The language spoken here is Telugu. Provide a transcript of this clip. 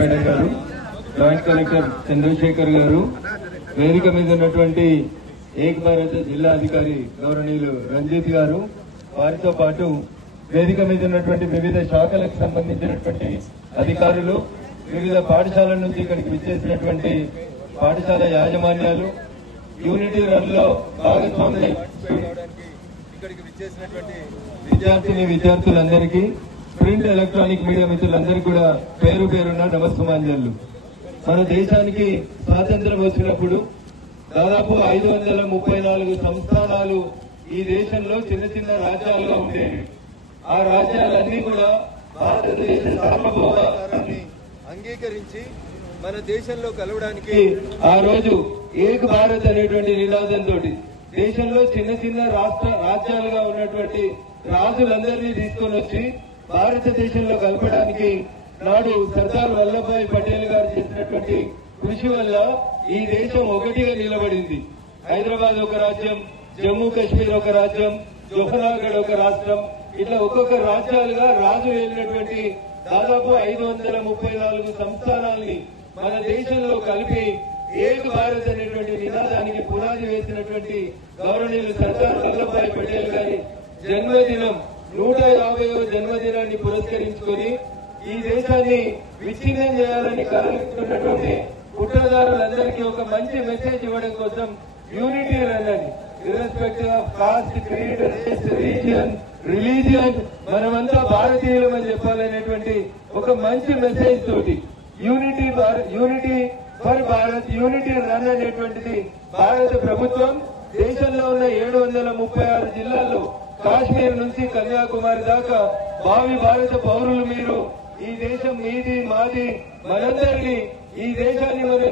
మేడం గారు, జాయింట్ కలెక్టర్ చంద్రశేఖర్ గారు, వేదిక మీద ఉన్నటువంటి ఏక్ భారత్ జిల్లా అధికారి గౌరవనీయులు రంజిత్ గారు, వారితో పాటు వేదిక మీద ఉన్నటువంటి వివిధ శాఖలకు సంబంధించినటువంటి అధికారులు, వివిధ పాఠశాలల నుంచి ఇక్కడికి విచ్చేసినటువంటి పాఠశాల యాజమాన్యాలు, యూనిటీ రన్ లో భాగస్వామ్యం ఇక్కడికి విచ్చేసినటువంటి విద్యార్థులందరికీ, ప్రింట్ ఎలక్ట్రానిక్ మీడియా మిత్రులందరికీ కూడా పేరు పేరున్న నమస్సుమాంజలు. మన దేశానికి స్వాతంత్ర్యం వచ్చినప్పుడు దాదాపు 534 సంస్థానాలు ఈ దేశంలో చిన్న చిన్న రాజ్యాలుగా ఉండేవి. ఆ రాజ్యాలన్నీ కూడా భారతదేశ సార్వభౌమాధికారాన్ని అంగీకరించి మన దేశంలో కలవడానికి ఆ రోజు ఏక్ భారత్ అనేటువంటి నినాదంతో దేశంలో చిన్న చిన్న రాజ్యాలుగా ఉన్నటువంటి రాజులందరినీ తీసుకొని వచ్చి భారతదేశంలో కలపడానికి నాడు సర్దార్ వల్లభాయ్ పటేల్ గారు చేసినటువంటి కృషి వల్ల ఈ దేశం ఒకటిగా నిలబడింది. హైదరాబాద్ ఒక రాజ్యం, జమ్మూ కాశ్మీర్ ఒక రాజ్యం, జోహనాగఢ్ ఒక రాష్ట్రం, ఇట్లా ఒక్కొక్క రాజ్యాలుగా రాజు వెళ్ళినటువంటి దాదాపు 534 సంస్థానాల్ని మన దేశంలో కలిపి ఏక్ భారత్ అనేటువంటి నినాదానికి పునాది వేసినటువంటి గౌరవనీయులు సర్దార్ వల్లభాయ్ పటేల్ గారి జన్మదినం 150వ జన్మదినాన్ని పురస్కరించుకొని ఈ దేశాన్ని విచ్ఛిన్నం చేయాలని కలగలుగుతున్నటువంటి కుట్రదారులందరికీ ఒక మంచి మెసేజ్ ఇవ్వడం కోసం యూనిటీ రన్ అని, irrespective of caste, creed, race, religion మనమంతా భారతీయులం అని చెప్పాలనేటువంటి ఒక మంచి మెసేజ్ తోటి unity for Bharat, unity run అనేటువంటిది భారత ప్రభుత్వం దేశంలో ఉన్న 736 జిల్లాల్లో కాశ్మీర్ నుంచి కన్యాకుమారి దాకా భావి భారత పౌరులు మీరు, ఈ దేశం మీది మాది, మనందరినీ, ఈ దేశాన్ని మనం